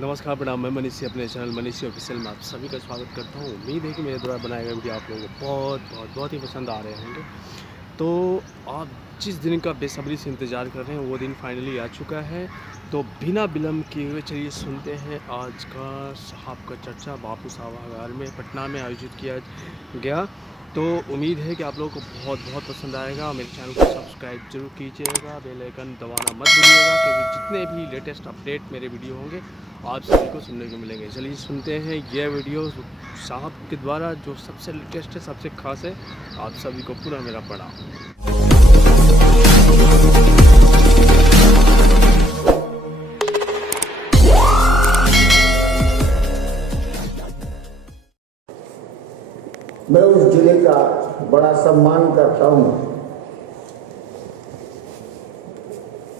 नमस्कार, प्रणाम। मैं मनीष अपने चैनल मनीष ऑफिशियल में आप सभी का स्वागत करता हूँ। उम्मीद है कि मेरे द्वारा बनाए गए वीडियो आप लोगों को बहुत ही पसंद आ रहे होंगे। तो आप जिस दिन का बेसब्री से इंतज़ार कर रहे हैं वो दिन फाइनली आ चुका है। तो बिना विलम्ब किए हुए चलिए सुनते हैं आज का साहब का चर्चा बापू सभागार में पटना में आयोजित किया गया। तो उम्मीद है कि आप लोगों को बहुत पसंद आएगा। मेरे चैनल को सब्सक्राइब जरूर कीजिएगा, बेल आइकन दबाना मत भूलिएगा, क्योंकि जितने भी लेटेस्ट अपडेट मेरे वीडियो होंगे आप सभी को सुनने को मिलेंगे। चलिए सुनते हैं ये वीडियो साहब के द्वारा जो सबसे लेटेस्ट है, सबसे खास है। आप सभी को पूरा मेरा प्रणाम। मैं उस जिले का बड़ा सम्मान करता हूं,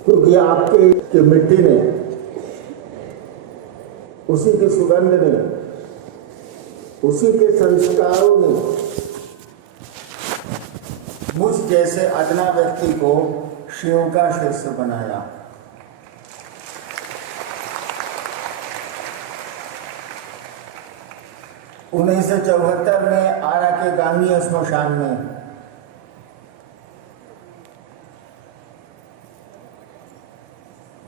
क्योंकि आपके की मिट्टी ने, उसी की सुगंध ने, उसी के संस्कारों ने मुझ जैसे अदना व्यक्ति को शिव का शिष्य बनाया। उन्नीस सौ 1974 में आरा के गांधी श्मशान में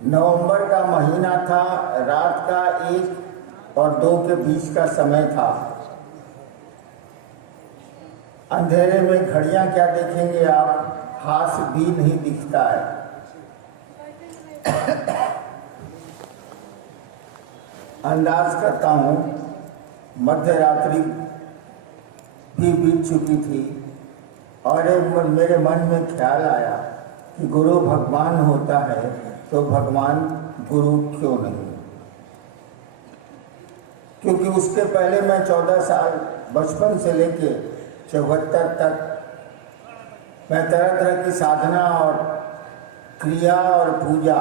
नवंबर का महीना था, रात का 1 और 2 के बीच का समय था। अंधेरे में घड़ियां क्या देखेंगे आप, हाथ भी नहीं दिखता है। अंदाज करता हूं मध्य रात्रि भी बीत चुकी थी और मेरे मन में ख्याल आया कि गुरु भगवान होता है तो भगवान गुरु क्यों नहीं। क्योंकि उसके पहले मैं 14 साल बचपन से लेके 74 तक मैं तरह तरह की साधना और क्रिया और पूजा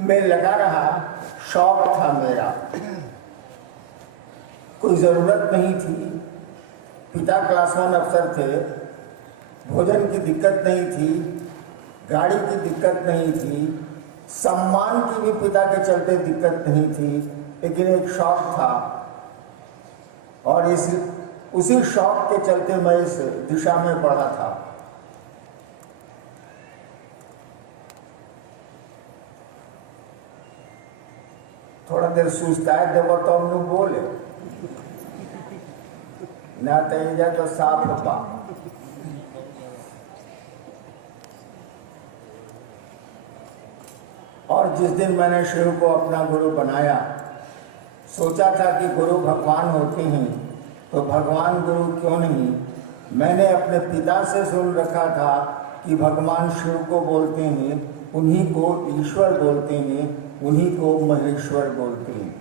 में लगा रहा। शौक था मेरा, कोई ज़रूरत नहीं थी। पिता क्लास 1 अफसर थे, भोजन की दिक्कत नहीं थी, गाड़ी की दिक्कत नहीं थी, सम्मान की भी पिता के चलते दिक्कत नहीं थी, लेकिन एक शौक था और उसी शौक के चलते मैं इस दिशा में पढ़ा था। थोड़ा देर सुस्ताए देव तो हम लोग बोले ना तेजा तो साफ होता। और जिस दिन मैंने शिव को अपना गुरु बनाया, सोचा था कि गुरु भगवान होते हैं तो भगवान गुरु क्यों नहीं। मैंने अपने पिता से सुन रखा था कि भगवान शिव को बोलते हैं, उन्हीं को ईश्वर बोलते हैं, उन्हीं को महेश्वर बोलते हैं।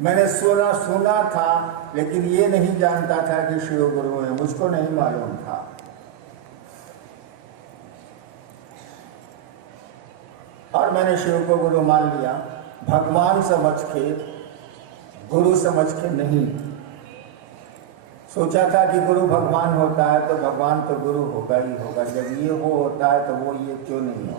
मैंने सुना था, लेकिन ये नहीं जानता था कि शिव गुरु है, मुझको नहीं मालूम था। और मैंने शिव को गुरु मान लिया, भगवान समझ के, गुरु समझ के नहीं। सोचा था कि गुरु भगवान होता है तो भगवान तो गुरु होगा ही होगा। जब ये वो होता है तो वो ये क्यों नहीं हो।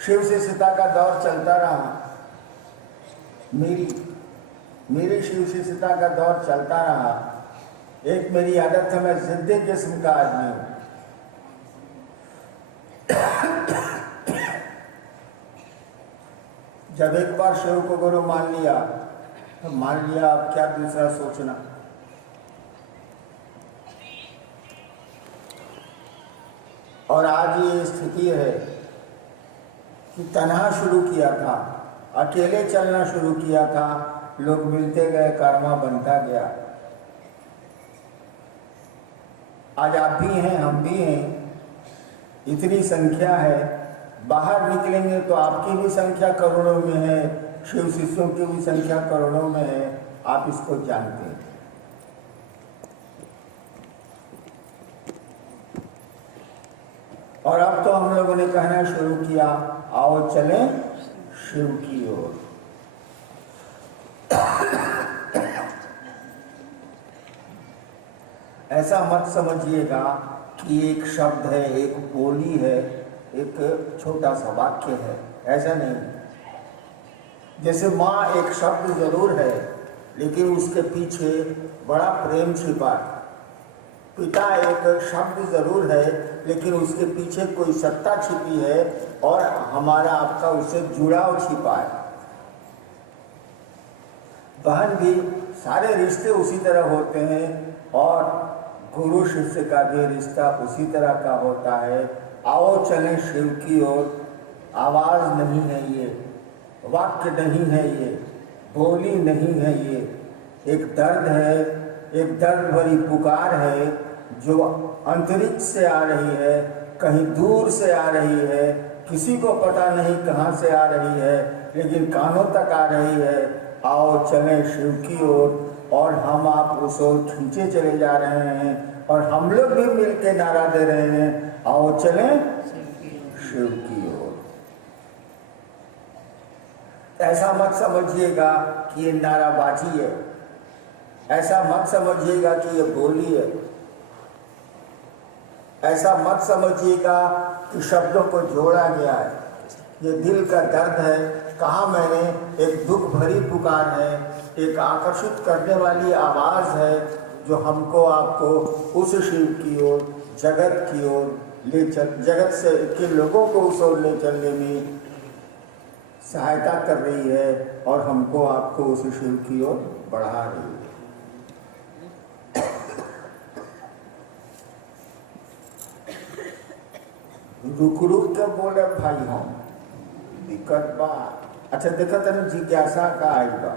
शिव से सीता का दौर चलता रहा, मेरी शिव से सीता का दौर चलता रहा। एक मेरी आदत है, मैं जिद्दी किस्म का आदमी हूं। जब एक बार शिव को गुरु मान लिया तो मान लिया, अब क्या दूसरा सोचना। और आज ये स्थिति है कि तन्हा शुरू किया था, अकेले चलना शुरू किया था, लोग मिलते गए, कर्मा बनता गया। आज आप भी हैं, हम भी हैं, इतनी संख्या है। बाहर निकलेंगे तो आपकी भी संख्या करोड़ों में है, शिव शिष्यों की भी संख्या करोड़ों में है, आप इसको जानते हैं। और अब तो हम लोगों ने कहना शुरू किया, आओ चलें शिव की ओर। ऐसा मत समझिएगा कि एक शब्द है, एक बोली है, एक छोटा सा वाक्य है, ऐसा नहीं। जैसे माँ एक शब्द जरूर है लेकिन उसके पीछे बड़ा प्रेम छिपा है। पिता एक शब्द जरूर है लेकिन उसके पीछे कोई सत्ता छिपी है और हमारा आपका उससे जुड़ाव छिपा है। बहन भी, सारे रिश्ते उसी तरह होते हैं और गुरु शिष्य का भी रिश्ता उसी तरह का होता है। आओ चलें शिव की ओर। आवाज नहीं है ये, वाक्य नहीं है ये, बोली नहीं है ये, एक दर्द है, एक दर्द भरी पुकार है जो अंतरिक्ष से आ रही है, कहीं दूर से आ रही है, किसी को पता नहीं कहाँ से आ रही है लेकिन कानों तक आ रही है। आओ चलें शिव की ओर। और हम आप उस ओर खींचे चले जा रहे हैं और हम लोग भी मिलकर नारा दे रहे हैं, आओ चलें शिव की ओर। ऐसा मत समझिएगा कि ये नाराबाजी है, ऐसा मत समझिएगा कि ये बोली है, ऐसा मत समझिएगा कि शब्दों को जोड़ा गया है। ये दिल का दर्द है। कहा मैंने, एक दुख भरी पुकार है, एक आकर्षित करने वाली आवाज़ है जो हमको आपको उस शिव की ओर, जगत की ओर ले चल, जगत से के लोगों को उस ओर ले चलने में सहायता कर रही है और हमको आपको उस शिव की ओर बढ़ा रही है। रुक रुक के बोले भाई हम दिक्कत बा। अच्छा देखा तेरे जिज्ञासा का आई बा।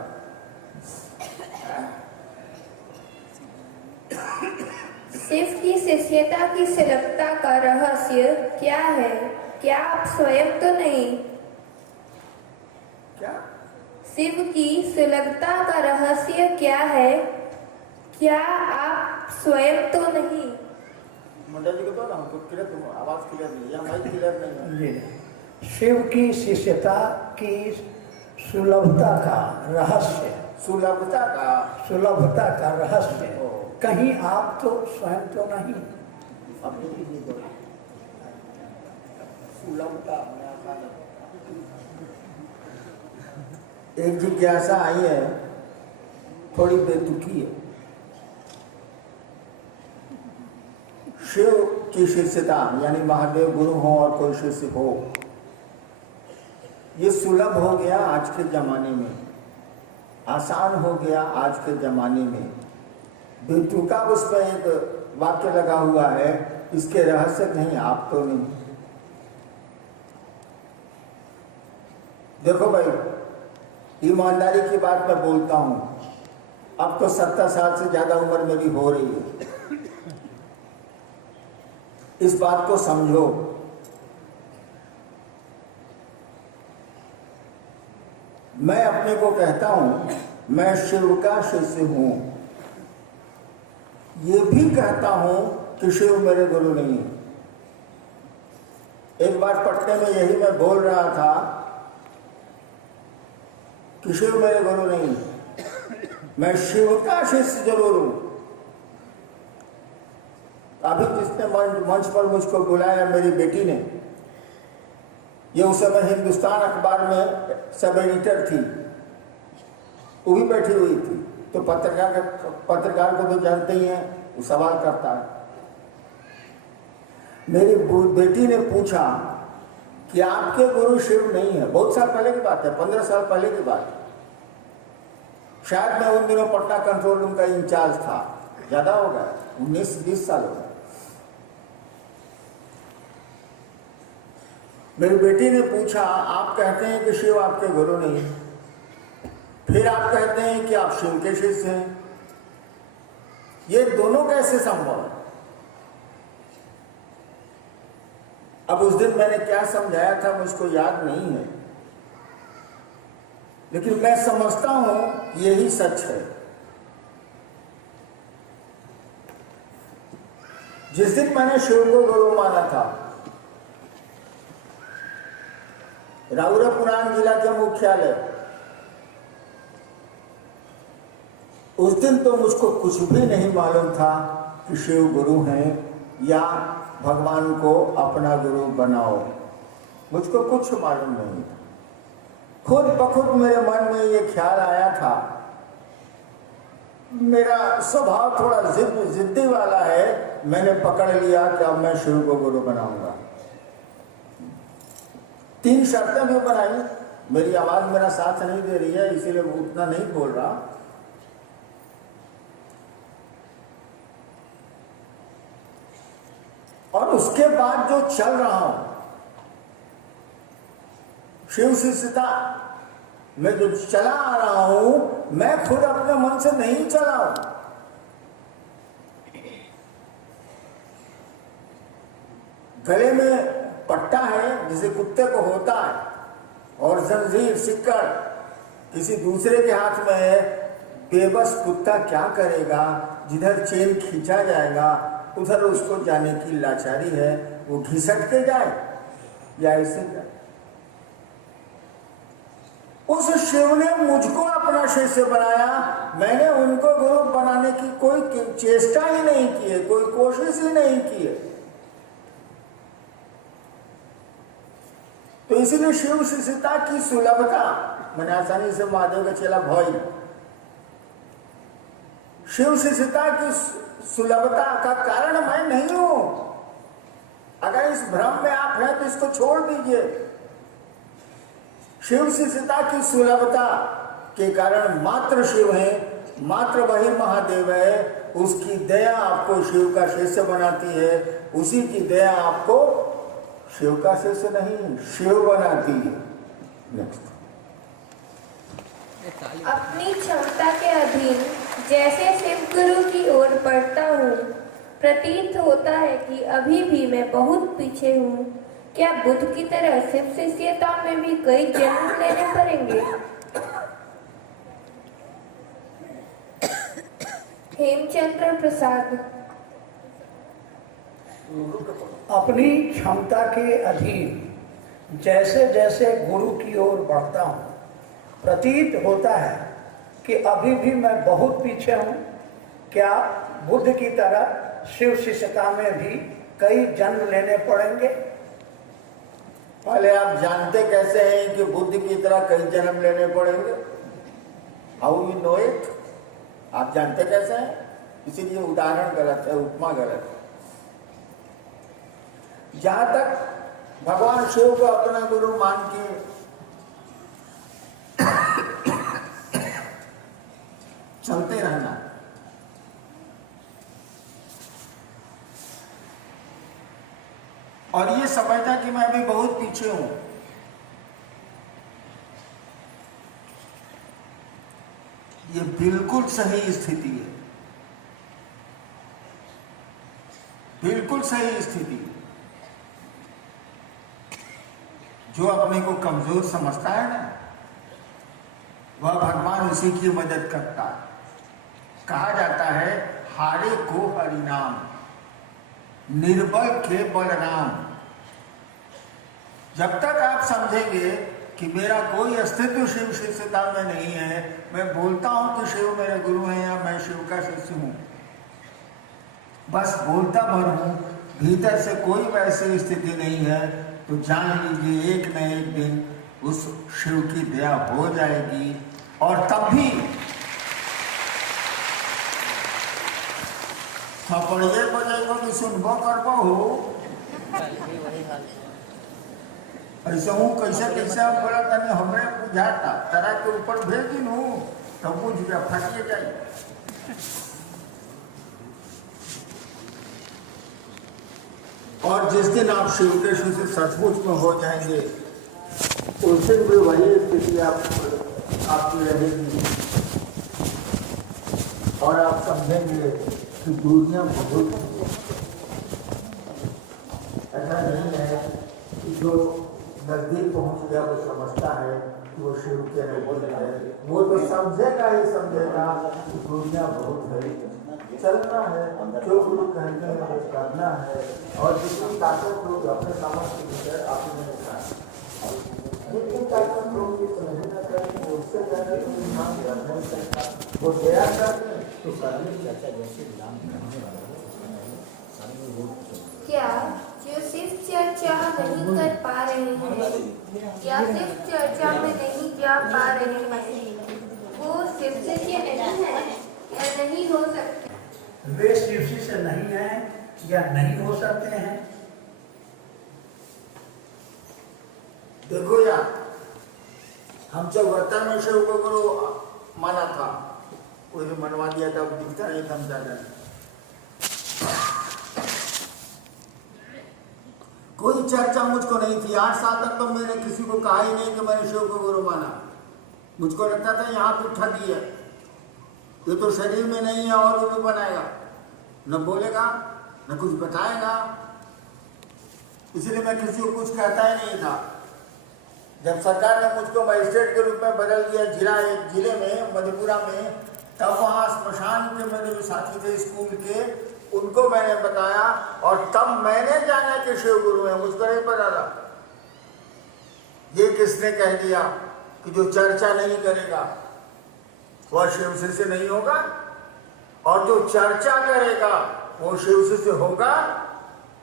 शिव की शिष्यता की सुलभता का रहस्य क्या है? क्या आप स्वयं तो नहीं? क्या? शिव की सुलभता का रहस्य क्या है? क्या आप स्वयं तो नहीं? मंडल जी को तो ना हमको क्लियर, तुम आवाज क्लियर नहीं है, माइक क्लियर नहीं है। शिव की शिष्यता की सुलभता का रहस्य, सुलभता का रहस्य, कहीं आप तो स्वयं तो नहीं? एक जिज्ञासा आई है, थोड़ी बेतुकी है। शिव की शिष्यता यानी महादेव गुरु हो और कोई शिष्य हो, ये सुलभ हो गया आज के जमाने में, आसान हो गया आज के जमाने में। बेतुका उस पर एक वाक्य लगा हुआ है, इसके रहस्य नहीं, आप तो नहीं। देखो भाई, ईमानदारी की बात मैं बोलता हूं, अब तो 70 साल से ज्यादा उम्र मेरी हो रही है। इस बात को समझो, मैं अपने को कहता हूं मैं शिव का शिष्य हूं, ये भी कहता हूं कि शिव मेरे गुरु नहीं है। एक बार पटने में यही मैं बोल रहा था कि शिव मेरे गुरु नहीं, मैं शिव का शिष्य जरूर हूं। अभी जिसने मंच पर मुझको बुलाया मेरी बेटी ने, ये उस समय हिंदुस्तान अखबार में सब एडिटर थी, वो भी बैठी हुई थी। तो पत्रकार को तो जानते ही हैं, वो सवाल करता है। मेरी बेटी ने पूछा कि आपके गुरु शिव नहीं है। बहुत साल पहले की बात है, 15 साल पहले की बात है। शायद मैं उन दिनों पटना कंट्रोल रूम का इंचार्ज था, ज्यादा हो गया, 19-20 साल हो गए। मेरी बेटी ने पूछा, आप कहते हैं कि शिव आपके गुरु नहीं, फिर आप कहते हैं कि आप शिव के शिष्य हैं, ये दोनों कैसे संभव है? अब उस दिन मैंने क्या समझाया था मुझको याद नहीं है, लेकिन मैं समझता हूं यही सच है। जिस दिन मैंने शिव को गुरु माना था, राउरपुरान जिला के मुख्यालय, उस दिन तो मुझको कुछ भी नहीं मालूम था कि शिव गुरु हैं या भगवान को अपना गुरु बनाओ, मुझको कुछ मालूम नहीं था। खुद बखुद मेरे मन में ये ख्याल आया था। मेरा स्वभाव थोड़ा जिद्दी वाला है, मैंने पकड़ लिया कि अब मैं शिव को गुरु बनाऊंगा। 3 शर्तें भी बनाई। मेरी आवाज मेरा साथ नहीं दे रही है, इसीलिए वो उतना नहीं बोल रहा। और उसके बाद जो चल रहा हूं, शिव शिष्यता मैं जो चला आ रहा हूं, मैं खुद अपने मन से नहीं चला हूं। गले में पट्टा है जिसे कुत्ते को होता है, और जंजीर सिक्कड़ किसी दूसरे के हाथ में है। बेबस कुत्ता क्या करेगा? जिधर चेन खींचा जाएगा उधर उसको जाने की लाचारी है, वो घिसट के जाए या ऐसे जाए। उस शिव ने मुझको अपना शिष्य बनाया, मैंने उनको गुरु बनाने की कोई चेष्टा ही नहीं की है, कोई कोशिश ही नहीं की है। तो इसीलिए शिव शिष्यता की सुलभता, मैंने आसानी से महादेव का चेला भोई, शिव शिष्यता की सुलभता का कारण मैं नहीं हूं। अगर इस भ्रम में आप हैं तो इसको छोड़ दीजिए। शिव शिष्यता की सुलभता के कारण मात्र शिव है, मात्र वही महादेव है। उसकी दया आपको शिव का शिष्य बनाती है, उसी की दया आपको शिव का शिष्य नहीं शिव बनाती है। नेक्स्ट। अपनी क्षमता के अधीन जैसे शिव गुरु की ओर बढ़ता हूँ, प्रतीत होता है कि अभी भी मैं बहुत पीछे हूँ। क्या बुद्ध की तरह शिव शिष्यता में भी कई जन्म लेने पड़ेंगे? हेमचंद्र प्रसाद। अपनी क्षमता के अधीन जैसे जैसे गुरु की ओर बढ़ता हूँ, प्रतीत होता है कि अभी भी मैं बहुत पीछे हूँ। क्या बुद्ध की तरह शिव शिष्यता में भी कई जन्म लेने पड़ेंगे? पहले आप जानते कैसे हैं कि बुद्ध की तरह कई जन्म लेने पड़ेंगे? How you know it? आप जानते कैसे हैं? इसीलिए उदाहरण गलत है, उपमा गलत है। जहां तक भगवान शिव को अपना गुरु मान के चलते रहना, और ये समझना कि मैं अभी बहुत पीछे हूं, ये बिल्कुल सही स्थिति है, बिल्कुल सही स्थिति है। जो अपने को कमजोर समझता है ना, वह भगवान उसी की मदद करता है। कहा जाता है हारे को हरिनाम, निर्बल के बलराम। जब तक आप समझेंगे कि मेरा कोई अस्तित्व शिव शिष्यता में नहीं है, मैं बोलता हूं कि शिव मेरे गुरु हैं या मैं शिव का शिष्य हूं, बस बोलता भर हूं, भीतर से कोई वैसी स्थिति नहीं है, तो जान लीजिए एक न एक दिन उस शिव की दया हो जाएगी। और तब भी थपड़िए बजाएगा कि सुनबो करबो हो, ऐसे हूँ कैसे कैसे आप बोला तनी हमरे बुझाता, तरह के ऊपर भेज दी हूँ तब बुझ गया, फटिए जाए। और जिस दिन आप शिव के शिष्य सचमुच में हो जाएंगे, उस दिन भी वही स्थिति आपकी रहेगी, और आप समझेंगे कि दुनिया बहुत ऐसा नहीं है कि जो नजदीक पहुंच गया वो समझता है कि वो शिव के नजदीक है। वो तो समझेगा ही समझेगा कि दुनिया बहुत है, चलना है, जो गुरु कहते हैं वो करना है, और जितनी ताकत होगी अपने सामर्थ्य के भीतर आपने देखा, जितनी ताकत होगी समझना करेंगे, उससे ज्यादा तो इंसान कर नहीं सकता। वो दया करते तो करने क्या जो सिर्फ चर्चा नहीं कर पा रहे हैं या सिर्फ चर्चा में नहीं जा पा रहे हैं वो सिर्फ शिष्य नहीं है या नहीं हो सकते? वे शिष्य से नहीं हैं या नहीं हो सकते हैं? देखो यार, हम जब वर्तन में शिव को गुरु माना था, कोई ने मनवा दिया था, दिखता नहीं था ज्यादा। कोई चर्चा मुझको नहीं थी। 8 साल तक तो मैंने किसी को कहा ही नहीं कि मैंने शिव को गुरु माना। मुझको लगता था यहाँ पे ठगी है, ये तो शरीर में नहीं है और भी बनाएगा, न बोलेगा न कुछ बताएगा, इसलिए मैं किसी को कुछ कहता ही नहीं था। जब सरकार ने मुझको मजिस्ट्रेट के रूप में बदल दिया जिले में मधेपुरा में, तब वहाँ स्मशान के मेरे जो साथी थे स्कूल के, उनको मैंने बताया और तब मैंने जाना कि शिव गुरु है। मुझको नहीं पता था। ये किसने कह दिया कि जो चर्चा नहीं करेगा वह शिव से नहीं होगा और जो चर्चा करेगा वो शिव से होगा?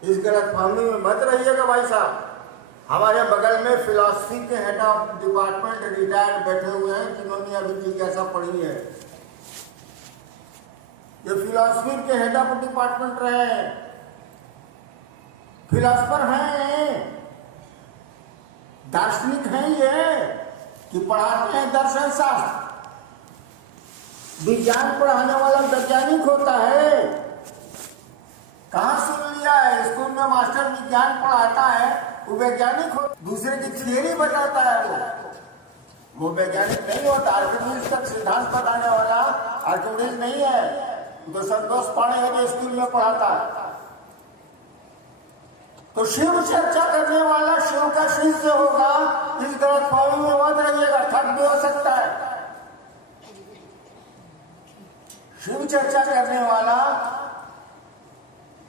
इस गलत फहमी में मत रहिएगा भाई साहब। हमारे बगल में फिलॉसफी के हेड ऑफ डिपार्टमेंट रिटायर्ड बैठे हुए हैं जिन्होंने अभी जिज्ञासा पढ़ी है। ये फिलॉसफी के हेड ऑफ डिपार्टमेंट रहे हैं, फिलॉसफर हैं, दार्शनिक हैं ये, कि पढ़ाते हैं दर्शन शास्त्र। विज्ञान पढ़ाने वाला वैज्ञानिक होता है। कहाँ सुन लिया है? स्कूल में मास्टर विज्ञान पढ़ाता है, वो वैज्ञानिक हो, दूसरे की थियरी बताता है, वो वैज्ञानिक नहीं होता। आर्किमिडीज का सिद्धांत बताने वाला आर्किमिडीज नहीं है, तो संतोष पाणे है जो स्कूल में पढ़ाता है। तो शिव चर्चा करने वाला शिव का शिष्य होगा, इस गलत फहमी में मत रहिएगा, ठग भी हो सकता है। शिव चर्चा करने वाला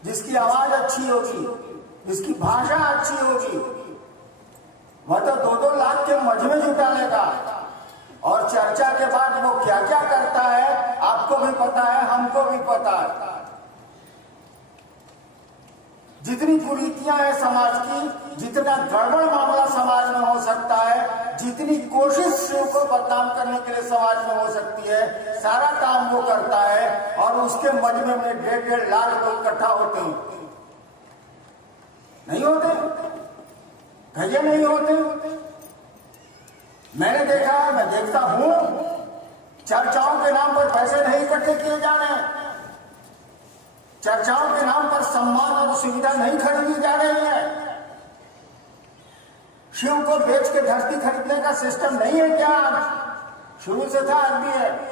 जिसकी आवाज अच्छी होगी, जिसकी भाषा अच्छी होगी, वह तो 2-2 लाख के मजमे जुटा लेगा। और चर्चा के बाद वो क्या क्या करता है आपको भी पता है, हमको भी पता है। जितनी कुरीतियां हैं समाज की, जितना गड़बड़ मामला समाज में हो सकता है, जितनी कोशिश शिव को बदनाम करने के लिए समाज में हो सकती है, सारा काम वो करता है। और उसके मजमे में 1.5 लाख लोग इकट्ठा होते हैं। नहीं होते? कहिए नहीं होते? मैंने देखा है, मैं देखता हूं, चर्चाओं के नाम पर पैसे नहीं इकट्ठे किए जा रहे हैं, चर्चाओं के नाम पर सम्मान और सुविधा नहीं खरीदी जा रही है। शिव को बेच के धरती खरीदने का सिस्टम नहीं है क्या? शुरू से था, आज भी है।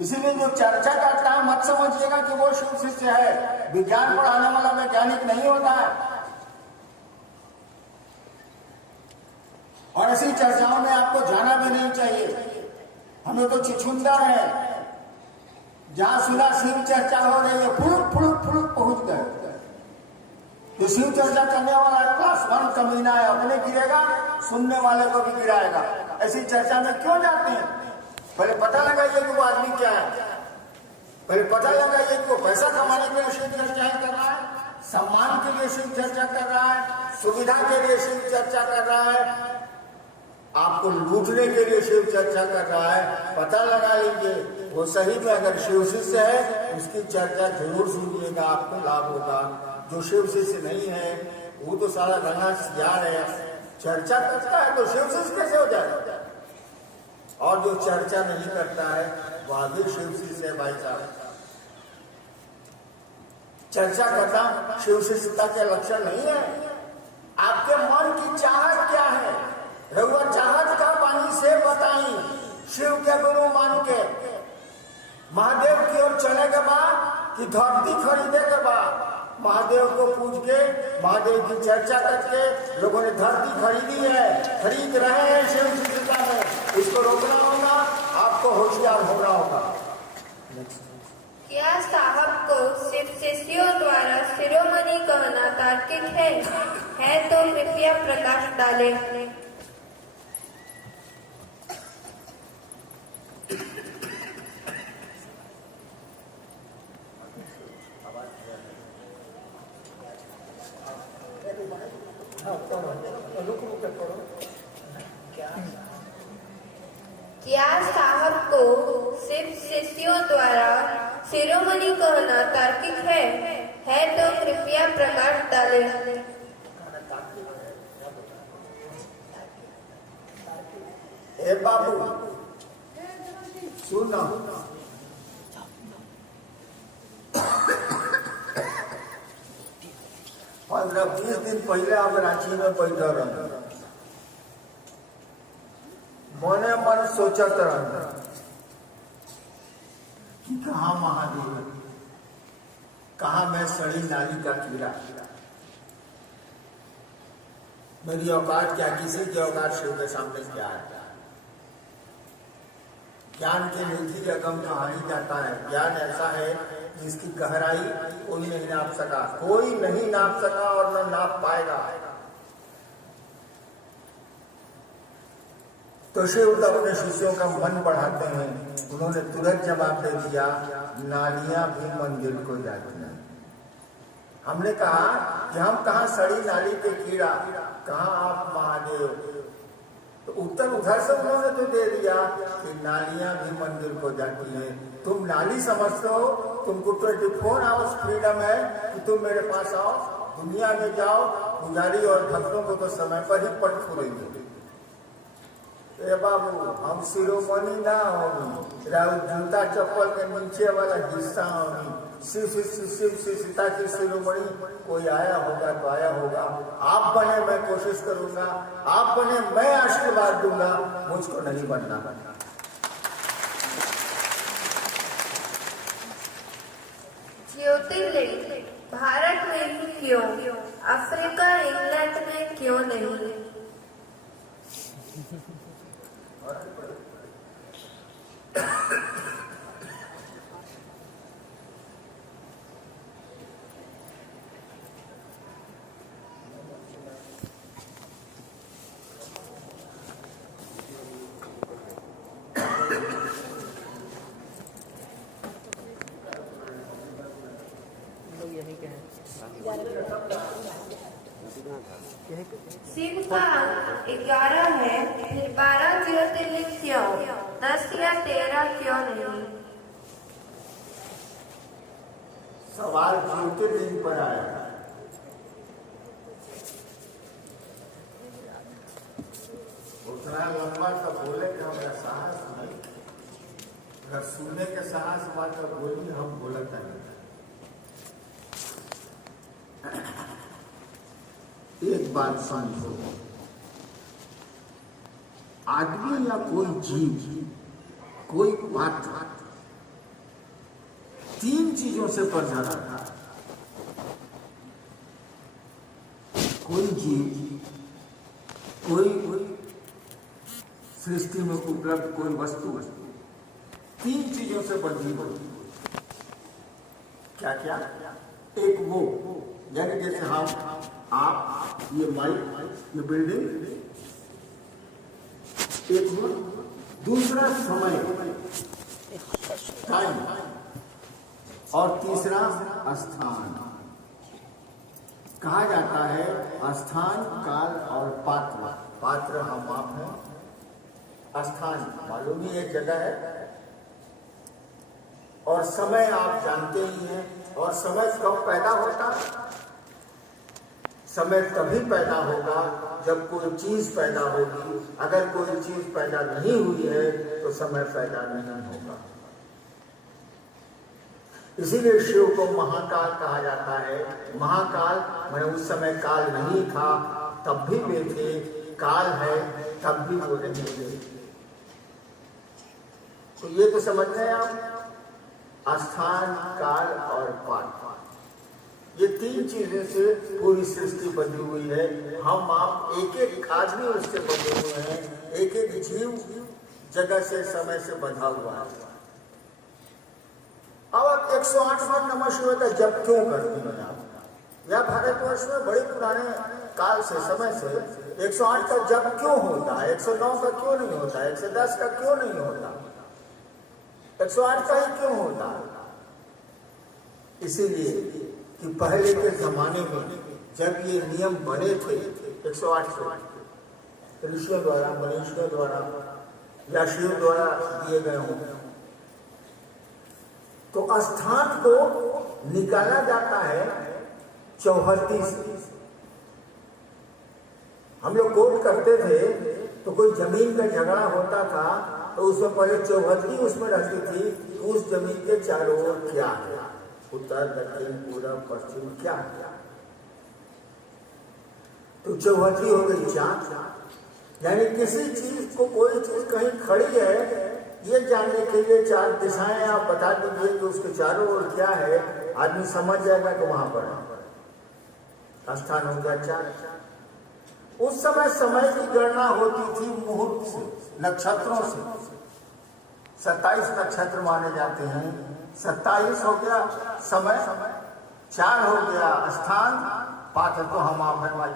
इसीलिए जो चर्चा करता है मत समझिएगा कि वो शिव शिष्य है। विज्ञान पढ़ाने वाला वैज्ञानिक नहीं होता है। और ऐसी चर्चाओं में आपको जाना भी नहीं चाहिए। हमें तो छिछुंदर है, जहां सुना शिव चर्चा हो रही है, फुड़ुक पहुंच गए। तो शिव चर्चा करने वाला क्लास 1 कमीना है, अपने गिरेगा, सुनने वाले को भी गिराएगा। ऐसी चर्चा में क्यों जाते हैं? पहले पता लगाइए कि वो आदमी क्या है, पहले पता लगाइए कि वो पैसा कमाने के लिए शिव चर्चा कर रहा है, सम्मान के लिए शिव चर्चा कर रहा है, सुविधा के लिए शिव चर्चा कर रहा है, आपको लूटने के लिए शिव चर्चा कर रहा है। पता लगा लीजिए वो सही में अगर शिव शिष्य है उसकी चर्चा जरूर सुनिएगा, आपको लाभ होगा। जो शिव शिष्य नहीं है वो तो सारा रंगा यार है, चर्चा करता है तो शिव शिष्य कैसे हो जाएगा? और जो चर्चा नहीं करता है वह भी शिव शिष्य है भाई साहब। चर्चा करना शिव शिष्यता के लक्षण नहीं है। आपके मन की चाहत क्या है? रघुआ चाहत का पानी से बताई, शिव के गुरु मान के महादेव की ओर चले के बाद कि धरती खरीदे के बाद महादेव को पूछ के, महादेव की चर्चा करके लोगों ने धरती खरीदी है, खरीद रहे हैं शिव शिष्यता में। इसको रोकना होगा, आपको होशियार होना होगा। क्या साहब को सिर्फ शिष्यों द्वारा शिरोमणि कहना तार्किक है तो कृपया प्रकाश डालें। क्या साहब को सिर्फ शिष्यों द्वारा शिरोमणि कहना तार्किक है तो कृपया प्रकाश डालें। ए बाबू सुनो, 15-20 दिन पहले आप रांची में बैठा रहे, मने मन सोचत रहे कि कहाँ महादेव, कहाँ मैं सड़ी नाली का कीड़ा, मेरी औकात क्या, किसी की औकात शिव के सामने क्या है। ज्ञान की मीठी रकम कहानी जाता है, ज्ञान ऐसा है जिसकी गहराई कोई नहीं नाप सका, कोई नहीं नाप सका और न नाप पाएगा। तो शिव अपने शिष्यों का मन बढ़ाते हैं, उन्होंने तुरंत जवाब दे दिया, नालियां भी मंदिर को जाती हैं। हमने कहा कि हम कहाँ सड़ी नाली के कीड़ा, कहाँ आप महादेव। तो उत्तर उधर से उन्होंने तो दे दिया कि नालियां भी मंदिर को जाती हैं। तुम नाली समझते हो, तुमको 24 आवर्स फ्रीडम है कि तुम मेरे पास आओ, दुनिया में जाओ, पुजारी और भक्तों को तो समय पर ही पट फूलेंगे। ए बाबू, हम शिरोमणि ना होगी, जूता चप्पल के नीचे वाला हिस्सा होगी, सीता की शिरोमणि कोई आया होगा तो आया होगा। आप बने मैं कोशिश करूंगा, आप बने मैं आशीर्वाद दूंगा, मुझको नहीं बनना। ज्योतिर्लिंग भारत में ही क्यों, अफ्रीका इंग्लैंड में क्यों नहीं? शिव का 11 है, फिर 12 ज्योतिर्लिंग क्यों, 10 या 13 क्यों नहीं? सवाल ज्योतिर्लिंग पर आया। उतना लंबा तो बोले कि हमारा साहस नहीं, अगर सुनने के साहस हुआ तो बोली, हम बोलता नहीं। एक बात समझो, आदमी या कोई जीव, कोई पात्र 3 चीजों से पर्जा रहा है। कोई जीव, कोई सृष्टि में उपलब्ध कोई वस्तु 3 चीजों से बंधी होती। क्या क्या? एक वो, यानी जैसे हम, आप, ये माइक, ये बिल्डिंग, एक वो। दूसरा समय, टाइम, और तीसरा स्थान। कहा जाता है स्थान, काल और पात्र। पात्र हम आप हैं, स्थान मालूम ही एक जगह है, और समय आप जानते ही हैं। और समय कब पैदा होता है? समय तभी पैदा होगा जब कोई चीज पैदा होगी। अगर कोई चीज पैदा नहीं हुई है तो समय पैदा नहीं होगा। इसीलिए शिव को महाकाल कहा जाता है। महाकाल मैंने उस समय काल नहीं था तब भी वे थे, काल है तब भी वो नहीं थे। तो ये तो समझ रहे हैं आप, स्थान, काल और पात्र, ये 3 चीजें से पूरी सृष्टि बनी हुई है। हम आप एक एक आदमी उससे बने हुए हैं, एक एक जीव जगह से, समय से बंधा हुआ है। अब आप 108 बार नमः शिवाय का जप क्यों करते हैं आप? या भारतवर्ष में बड़े पुराने काल से, समय से 108 का जप क्यों होता है? 109 का क्यों नहीं होता? 110 का क्यों नहीं होता? 108 का ही क्यों होता? इसीलिए कि पहले के जमाने में जब ये नियम बने थे 108 ऋषियों द्वारा, मनीषियों द्वारा या शिव द्वारा दिए गए हों, तो स्थान को निकाला जाता है चौहद्दी से। हम लोग कोर्ट करते थे तो कोई जमीन का झगड़ा होता था तो उसमें पहले चौहद्दी उसमें रहती थी, उस जमीन के चारों ओर क्या है, उत्तर दक्षिण पूर्व पश्चिम क्या है। तो चौहद्दी हो गई चार, यानी किसी चीज को, कोई चीज कहीं खड़ी है ये जानने के लिए चार दिशाएं आप बता दीजिए कि उसके चारों ओर क्या है, आदमी समझ जाएगा कि वहां पर स्थान हो गया चार। उस समय की गणना होती थी मुहूर्त से, नक्षत्रों से। 27 नक्षत्र माने जाते हैं, 27 हो गया समय, 4 हो गया स्थान, 5 तो हम आप हैं भाई।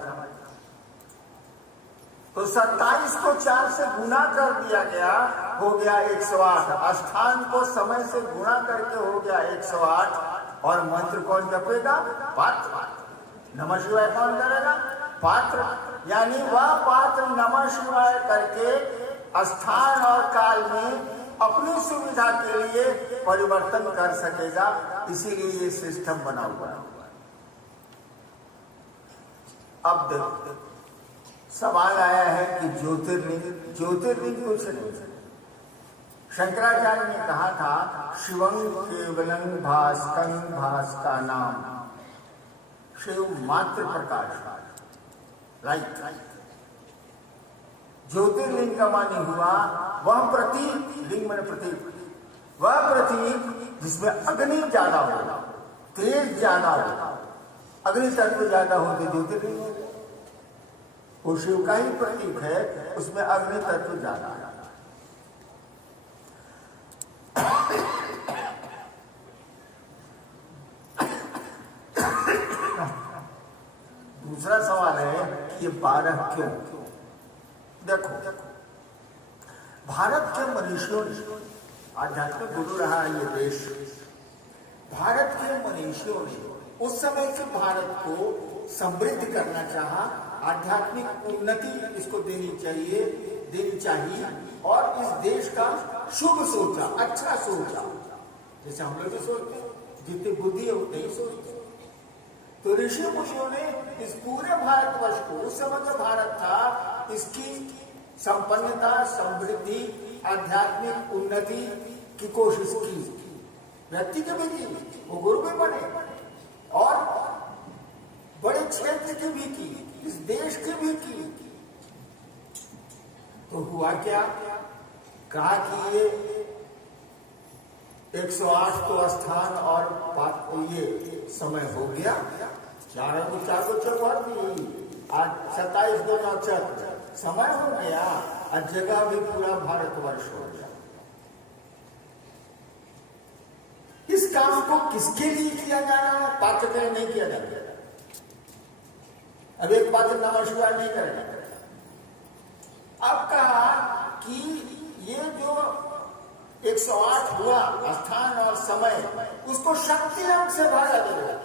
तो 27 को 4 से गुना कर दिया गया, हो गया 108। स्थान को समय से गुणा करके हो गया 108। और मंत्र कौन जपेगा? पात्र। नमः शिवाय कौन करेगा? पात्र। यानी वह पात्र नमः शिवाय करके स्थान और काल में अपनी सुविधा के लिए परिवर्तन कर सकेगा, इसीलिए ये सिस्टम बना हुआ है। अब देखो सवाल आया है कि ज्योतिर्लिंग कुछ नहीं। शंकराचार्य ने कहा था शिवं केवलं भास्कं भास्का नाम, शिव मात्र प्रकाश, राइट। ज्योतिर्लिंग का माने हुआ वह प्रतीक, लिंग माने प्रतीक, वह प्रतीक जिसमें अग्नि ज्यादा हो, तेज ज्यादा हो, अग्नि तत्व ज्यादा हो तो ज्योतिर्लिंग हो। वो शिव का ही प्रतीक है, उसमें अग्नि तत्व ज्यादा है। दूसरा सवाल है कि ये 12 क्यों? देखो भारत के मनीषियों ने, आध्यात्मिक गुरु रहा है ये देश, भारत के मनीषियों ने उस समय के भारत को समृद्ध करना चाहा, आध्यात्मिक उन्नति इसको देनी चाहिए और इस देश का शुभ सोचा, अच्छा सोचा, जैसे हम लोग भी सोचते हैं, जितनी बुद्धि है उतनी ही सोचते। तो ऋषि मुनियों ने इस पूरे भारतवर्ष को, उस समय जो भारत था, इसकी संपन्नता, समृद्धि, आध्यात्मिक उन्नति की कोशिश की। व्यक्ति के भी की, वो गुरु भी बने और बड़े क्षेत्र की भी की, इस देश की भी की। तो हुआ क्या? कहा कि ये 108 को स्थान और ये समय हो गया, चार को चौहद दी, आज 27 को नक्षत्र, समय हो गया और जगह भी पूरा भारतवर्ष हो गया। इस काम को किसके लिए किया जा रहा है? पात्र के लिए नहीं किया जा रहा। अब एक पात्र नमः शिवाय नहीं करेगा। अब कहा कि ये जो 108 हुआ स्थान और समय, उसको शक्ति अंक से भागा देगा।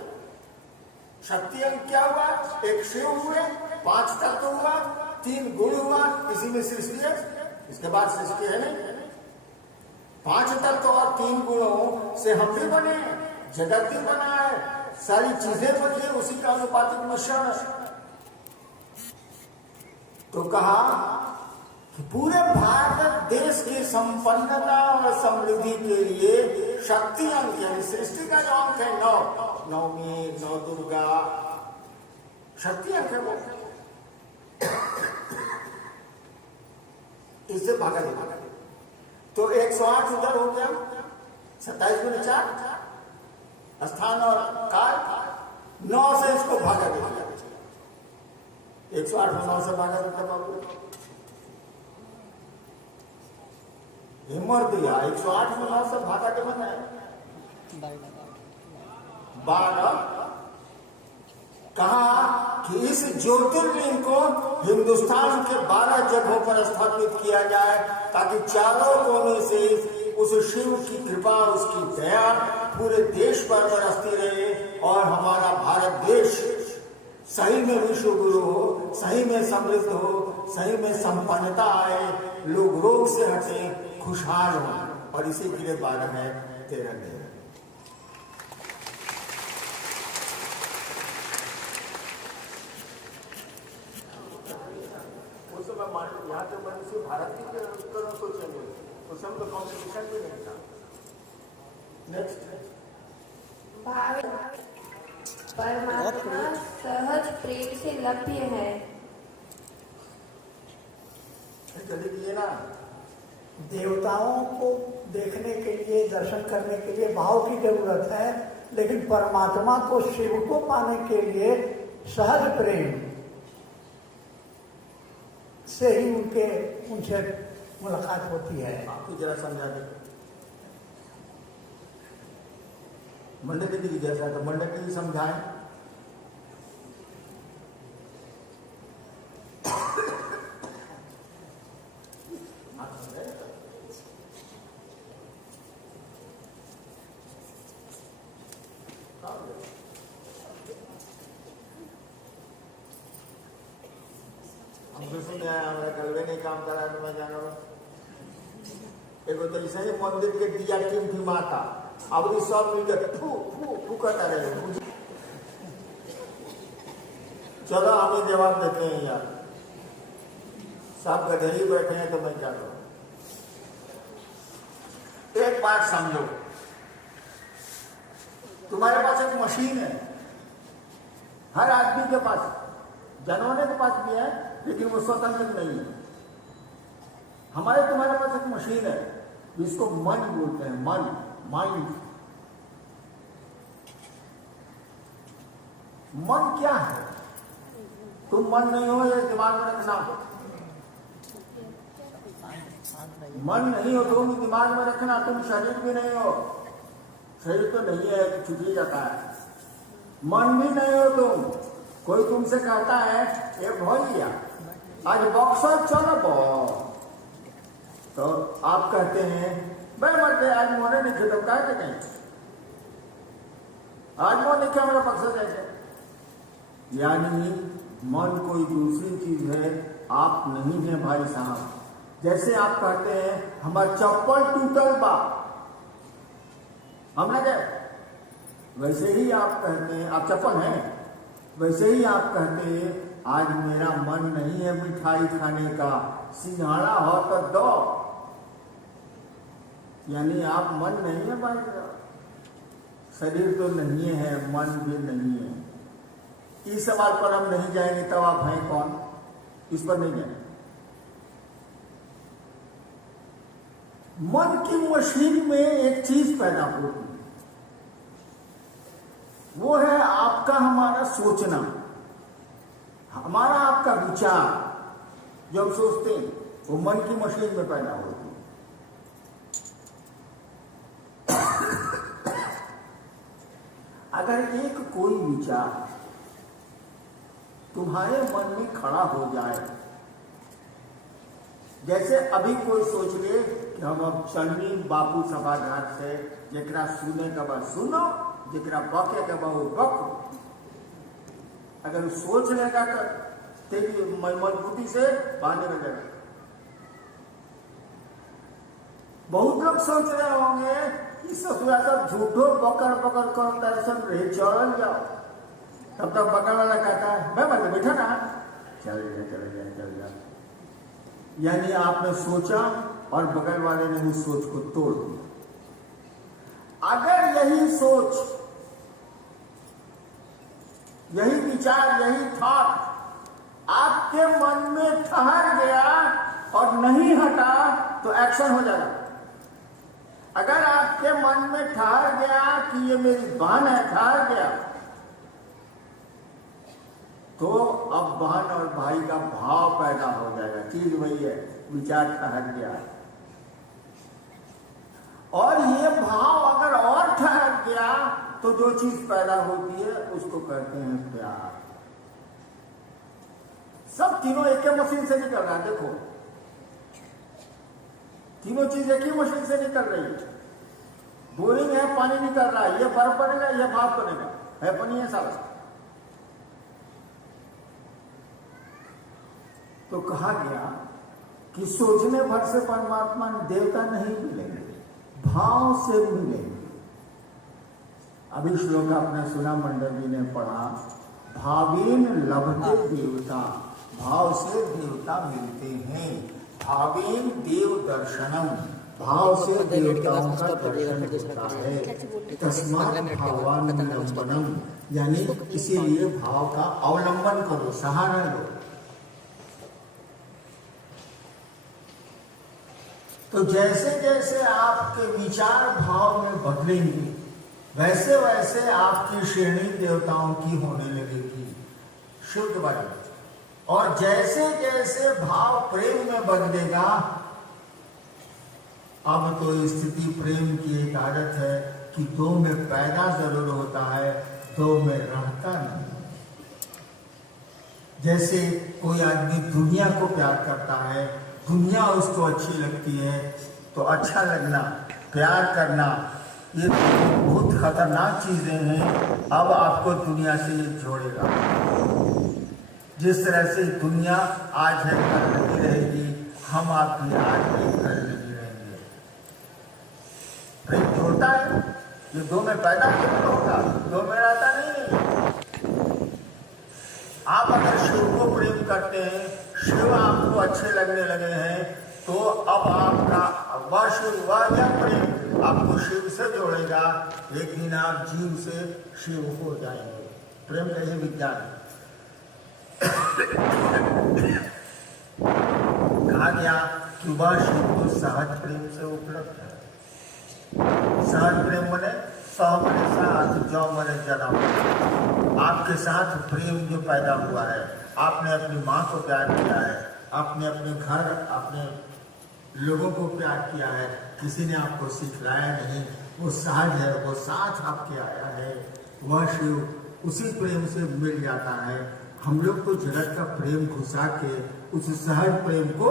शक्ति अंक क्या हुआ? एक शिव हुए, 5 तत्व हुआ, 3 गुण हुआ, इसी में सृष्टि है, इसके बाद सृष्टि है नहीं। 5 तत्व और 3 गुणों से हम भी बने, जगत भी बना है, सारी चीजें बनी है, उसी का अनुपातिक मिश्रण। तो कहा कि पूरे भारत देश की संपन्नता और समृद्धि के लिए शक्ति अंक, यानी सृष्टि का जो अंक है 9, नवमी, 9 दुर्गा, शक्ति अंक है वो, इससे भागा देगा। तो 108 उधर हो गया, 27 में 4 स्थान और काल, 9 से इसको भागा देगा। 108 में 9 से भागा देता बाबू, हिम्मत दिया। 108 में 9 से भागा के बनाया 12। कहा कि इस ज्योतिर्लिंग को हिंदुस्तान के 12 जगहों पर स्थापित किया जाए, ताकि चारों कोने से उस शिव की कृपा, उसकी दया पूरे देश पर बरसती रहे और हमारा भारत देश सही में विश्व गुरु हो, सही में समृद्ध हो, सही में संपन्नता आए, लोग रोग से हटे, खुशहाल हो। और इसी के लिए 12 है 13 दिन। उस समय यहाँ तो मनुष्य भारत की तरह सोचेंगे, उस समय तो कॉम्पिटिशन भी नहीं था। नेक्स्ट, परमात्मा सहज प्रेम से लभ्य है। चलिए ना, देवताओं को देखने के लिए, दर्शन करने के लिए भाव की जरूरत है, लेकिन परमात्मा को, शिव को पाने के लिए सहज प्रेम से ही उनसे मुलाकात होती है। आपको जरा समझा दे। मंडली की जैसा तो मंडली समझाएं। हमारा कलवे नहीं काम करा तो मैं जाना एगो तो ऐसे ही मंदिर के दिया टिमटिमाता, अब सब मिलकर फू फू फू करता रहे। चलो हमें जवाब देते हैं यार, सब गधे बैठे हैं तो मैं क्या करूं। एक बात समझो, तुम्हारे पास एक मशीन है, हर आदमी के पास, जानवरों के पास भी है, लेकिन वो स्वतंत्र नहीं है। हमारे तुम्हारे पास एक मशीन है जिसको मन बोलते हैं, मन, माइंड। मन क्या है? तुम मन नहीं हो, ये दिमाग में रखना। मन नहीं हो तुम, दिमाग में रखना। तुम शरीर भी नहीं हो, शरीर तो नहीं है कि छूट ही जाता है। मन भी नहीं हो तुम। कोई तुमसे कहता है ये भैया आज बक्सर चलो, तो आप कहते हैं मैं मरते आज मोने नहीं थे, तो कहते कहीं आज मोन नहीं, मेरा बक्सर जाएगा। यानी मन कोई दूसरी चीज है, आप नहीं है भाई साहब। जैसे आप कहते हैं हमारा चप्पल टूटल बा, हम ना गए, वैसे ही आप कहते हैं आप चप्पल हैं, वैसे ही आप कहते हैं आज मेरा मन नहीं है मिठाई खाने का, सिंघाड़ा हो तो दो। यानी आप मन नहीं है भाई, शरीर तो नहीं है, मन भी नहीं है। इस सवाल पर हम नहीं जाएंगे, तब आप हैं कौन, इस पर नहीं जाएंगे। मन की मशीन में एक चीज पैदा होती है, वो है आपका हमारा सोचना, हमारा आपका विचार। जो हम सोचते हैं वो मन की मशीन में पैदा होती है। अगर एक कोई विचार तुम्हारे मन में खड़ा हो जाए, जैसे अभी कोई सोच ले कि हम अब चलनी बापू सभागार से, जरा सुने का बात सुनो, जरा बके का बात बको। अगर सोच लेगा तो तेरी मजबूती से बांधने में जाएगा। बहुत लोग सोच रहे होंगे इस सब झूठो पकड़ पकड़ कर दर्शन रहे, चल जाओ। तब तक पकड़ वाला कहता है मैं मतलब बैठा ना, चल जा। यानी आपने सोचा और बगल वाले ने उस सोच को तोड़ दिया। अगर यही सोच, यही विचार, यही थॉट आपके मन में ठहर गया और नहीं हटा तो एक्शन हो जाएगा। अगर आपके मन में ठहर गया कि ये मेरी बहन है, ठहर गया, तो अब बहन और भाई का भाव पैदा हो जाएगा। चीज वही है, विचार ठहर गया। और ये भाव अगर और ठहर गया तो जो चीज पैदा होती है उसको कहते हैं प्यार। सब तीनों एक ही मशीन से निकल रहा है। देखो, तीनों चीज एक ही मशीन से निकल रही है। बोरिंग है, पानी निकल रहा है, ये बर्फ बनेगा, ये भाप बनेगा, है पानी है सारा। तो कहा गया कि सोचने भर से परमात्मा देवता नहीं मिलेंगे, भाव से मिलेंगे। अभी श्लोक आपने सुना, मंडल जी ने पढ़ा, भावीन लभते देवता, भाव से देवता मिलते हैं। भावीन देव दर्शनम, भाव से देवताओं का दर्शन होता है। तस्मात् भावावलंबनम, यानी इसीलिए भाव का अवलंबन करो, सहारा लो। तो जैसे जैसे आपके विचार भाव में बदलेंगे, वैसे वैसे आपकी श्रेणी देवताओं की होने लगेगी, शुद्ध वाली। और जैसे जैसे भाव प्रेम में बदलेगा, अब तो स्थिति प्रेम की एक आदत है कि दो में पैदा जरूर होता है, दो में रहता नहीं। जैसे कोई आदमी दुनिया को प्यार करता है, दुनिया उसको अच्छी लगती है, तो अच्छा लगना, प्यार करना, ये बहुत खतरनाक चीजें हैं। अब आपको दुनिया से ये जोड़ेगा। जिस तरह से दुनिया आज है कल नहीं रहेगी, हम आप भी आज है कल नहीं रहेंगे। प्रेम जोड़ता है, ये दो में पैदा नहीं होता, दो में रहता नहीं। आप अगर शिव को प्रेम करते हैं, शिव आपको अच्छे लगने लगे हैं, तो अब आपका वह शिव, वह यह प्रेम आपको शिव से जोड़ेगा। एक दिन आप जीव से शिव हो जाएंगे। प्रेम का ही विज्ञान है। कहा गया कि वह शिव तो सहज प्रेम से उपलब्ध है। सहज प्रेम मने सौ मने साथ, जो मने जन्म। आपके साथ प्रेम जो पैदा हुआ है, आपने अपनी माँ को प्यार किया है, आपने अपने घर, अपने लोगों को प्यार किया है, किसी ने आपको सिखलाया नहीं, वो सहज है, वो साथ आपके आया है। वह शिव उसी प्रेम से मिल जाता है। हम लोग तो जगत का प्रेम घुसा के उस सहज प्रेम को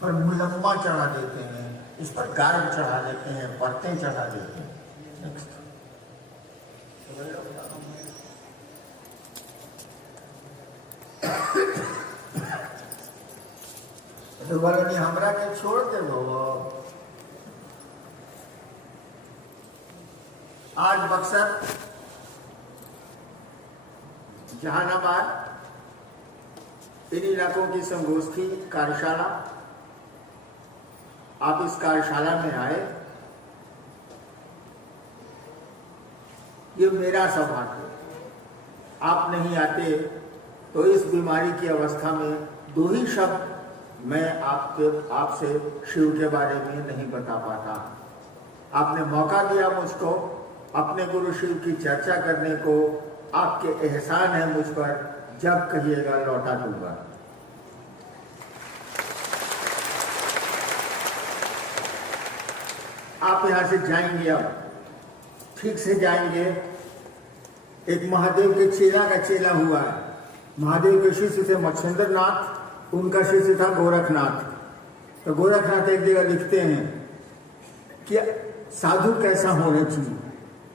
पर मुलम्मा चढ़ा देते हैं, इस पर गार्ड चढ़ा देते हैं, परतें चढ़ा देते हैं। नेक्स्ट तो बोलो नहीं, हमरा के छोड़ दे वो। आज बक्सर, जहानाबाद, इन इलाकों की संगोष्ठी कार्यशाला, आप इस कार्यशाला में आए, ये मेरा सौभाग्य। आप नहीं आते तो इस बीमारी की अवस्था में दो ही शब्द मैं आपसे शिव के बारे में नहीं बता पाता। आपने मौका दिया मुझको अपने गुरु शिव की चर्चा करने को। आपके एहसान है मुझ पर, जब कहिएगा लौटा दूंगा। आप यहां से जाएंगे, अब ठीक से जाएंगे। एक महादेव के चेला का चेला हुआ है। महादेव के शिष्य थे मच्छिंद्रनाथ, उनका शिष्य था गोरखनाथ। तो गोरखनाथ एक जगह लिखते हैं कि साधु कैसा होना चाहिए।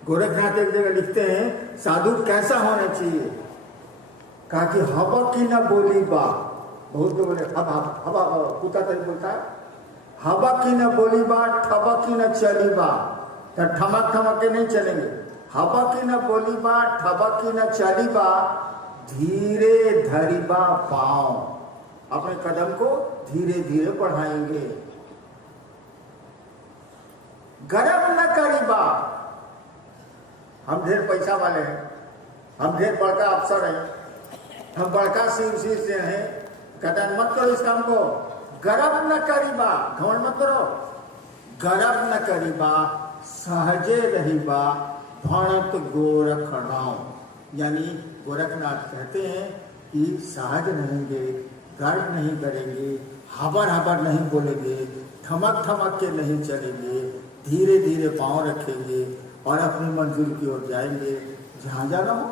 गोरखनाथ एक जगह लिखते हैं साधु कैसा होना चाहिए। कहा कि हवा की न बोली बा, बहुत लोग बोले हवा कुत्ता तक बोलता है, हवा की न बोली बा, ठबा की न चली बा। तो ठमक ठमक के नहीं चलेंगे। हवा की न बोली बा, ठबा की न चली बा, धीरे धरिबा पाँव। अपने कदम को धीरे धीरे बढ़ाएंगे। गर्व न करीबा, हम ढेर पैसा वाले हैं, हम ढेर बड़का अफसर हैं, हम बड़का शिव से हैं, कदम मत करो इस काम को। गर्व न करीबा, घमंड मत करो। गर्व न करीबा, सहजे रहीबा, भणत गोरखनाथ। यानी गोरखनाथ कहते हैं कि सहज रहेंगे, गर्व नहीं करेंगे, हबर हबर नहीं बोलेंगे, ठमक ठमक के नहीं चलेंगे, धीरे धीरे पांव रखेंगे और अपनी मंजिल की ओर जाएंगे जहाँ जाना हो।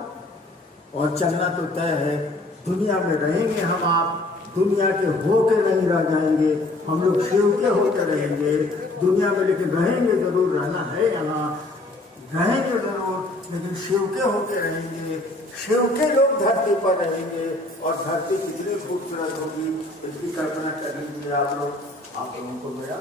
और चलना तो तय है, दुनिया में रहेंगे हम आप, दुनिया के हो के नहीं रह जाएंगे, हम लोग शिव के होते रहेंगे दुनिया में, लेकिन रहेंगे जरूर, रहना है यहाँ, रहेंगे जरूर। लेकिन शिव के होके रहेंगे, शिव के लोग धरती पर रहेंगे और धरती कितनी खूबसूरत होगी इसकी कल्पना कर लीजिए आप लोग। आप लोगों को मेरा